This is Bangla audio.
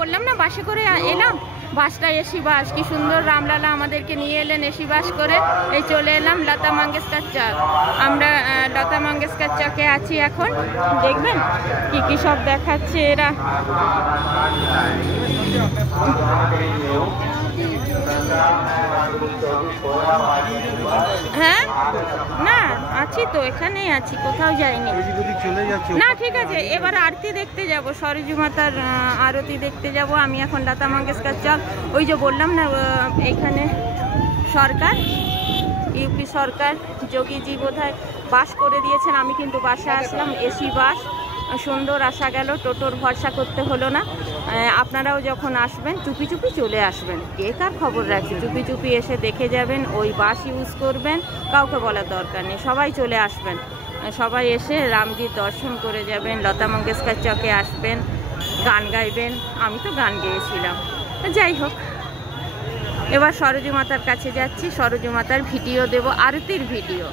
বললাম না বাসে করে এলাম, বাসটা এসি বাস, কি সুন্দর রামলালা আমাদেরকে নিয়ে এলেন এসি বাস করে। এই চলে এলাম লতা মঙ্গেশকর চক। আমরা লতা মঙ্গেশকর চকে আছি এখন। দেখবেন কি কি সব দেখাচ্ছে এরা। হ্যাঁ না আছি তো, এখানেই আছি, কোথাও যাইনি। না ঠিক আছে, এবার আরতি দেখতে যাব, সরজু মাতার আরতি দেখতে যাব। আমি এখন লতা মঙ্গেশকর চক, ওই যে বললাম না এখানে সরকার, ইউপি সরকার যোগীজি বোধহয় বাস করে দিয়েছেন। আমি কিন্তু বাসে আসলাম, এসি বাস, সুন্দর আসা গেল, টোটোর ভরসা করতে হলো না। আপনারাও যখন আসবেন চুপি চুপি চলে আসবেন, কে কার খবর রাখছে, চুপি চুপি এসে দেখে যাবেন, ওই বাস ইউজ করবেন, কাউকে বলার দরকার নেই, সবাই চলে আসবেন। সবাই এসে রামজির দর্শন করে যাবেন, লতা মঙ্গেশকর চকে আসবেন, গান গাইবেন। আমি তো গান গেয়েছিলাম, যাই হোক। এবার সরজু মাতার কাছে যাচ্ছি, সরজু মাতার ভিডিও দেব, আরতির ভিডিও।